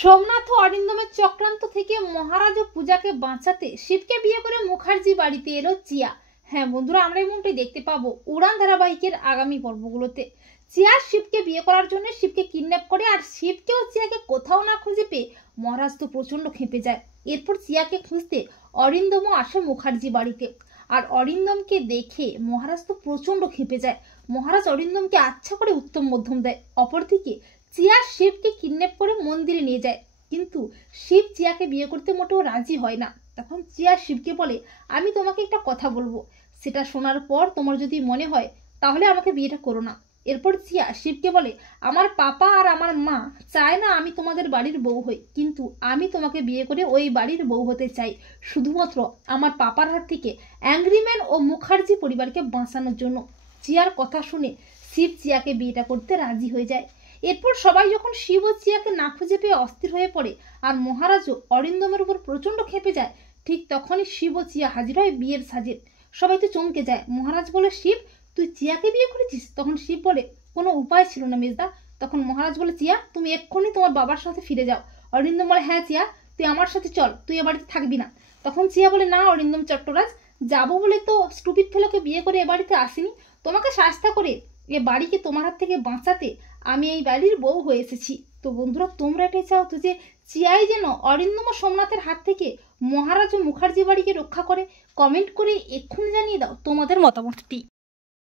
সোমনাথ ও অরিন্দমের চক্রান্ত থেকে মহারাজ ও পূজাকে বাঁচাতে শিবকে বিয়ে করে মুখার্জি বাড়িতে এলো চিয়া। হ্যাঁ বন্ধুরা, আমরা এমনটাই দেখতে পাবো উড়ান ধারাবাহিকের আগামী পর্বগুলোতে। চিয়া শিবকে বিয়ে করার জন্য শিবকে কিডন্যাপ করে, আর শিবকে ও চিয়াকে কোথাও না খুঁজে পেয়ে মহারাজ তো প্রচন্ড খেপে যায়। এরপর চিয়াকে খুঁজতে অরিন্দমও আসে মুখার্জি বাড়িতে, আর অরিন্দমকে দেখে মহারাজ তো প্রচন্ড খেপে যায়। মহারাজ অরিন্দমকে আচ্ছা করে উত্তম মধ্যম দেয়। অপরদিকে চিয়া শিবকে কিডন্যাপ করে মন্দিরে নিয়ে যায়, কিন্তু শিব চিয়াকে বিয়ে করতে মোটেও রাজি হয় না। তখন চিয়া শিবকে বলে, আমি তোমাকে একটা কথা বলবো, সেটা শোনার পর তোমার যদি মনে হয় তাহলে আমাকে বিয়েটা করো না। এরপর চিয়া শিবকে বলে, আমার পাপা আর আমার মা চায় না আমি তোমাদের বাড়ির বউ হই, কিন্তু আমি তোমাকে বিয়ে করে ওই বাড়ির বউ হতে চাই, শুধুমাত্র আমার পাপার হাত থেকে অ্যাংরিম্যান ও মুখার্জি পরিবারকে বাঁচানোর জন্য। চিয়ার কথা শুনে শিব চিয়াকে বিয়েটা করতে রাজি হয়ে যায়। এরপর সবাই যখন শিব ও চিয়াকে না খুঁজে পেয়ে অস্থির হয়ে পড়ে, আর মহারাজও অরিন্দমের উপর প্রচন্ড খেপে যায়, ঠিক তখনই শিব ও চিয়া হাজির হয় বিয়ের সাজে। সবাই তো চমকে যায়। মহারাজ বলে, শিব তুই চিয়াকে বিয়ে করেছিস? তখন শিব বলে, কোনো উপায় ছিল না মেজদা। তখন মহারাজ বলে, চিয়া তুমি এক্ষুনি তোমার বাবার সাথে ফিরে যাও। অরিন্দম বলে, হ্যাঁ চিয়া তুই আমার সাথে চল, তুই এ বাড়িতে থাকবি না। তখন চিয়া বলে, না অরিন্দম চট্টরাজ, যাবো বলে তো স্টুপিড ফেলোকে বিয়ে করে এ বাড়িতে আসিনি, তোমাকে শাস্তা করে এ বাড়িকে তোমার হাত থেকে বাঁচাতে আমি এই বাড়ির বউ হয়ে এসেছি। তো বন্ধুরা, তোমরা এটাই চাও তো যে চিয়াই যেন অরিন্দম ও সোমনাথের হাত থেকে মহারাজ ও মুখার্জি বাড়িকে রক্ষা করে? কমেন্ট করে এক্ষুনি জানিয়ে দাও তোমাদের মতামতটি।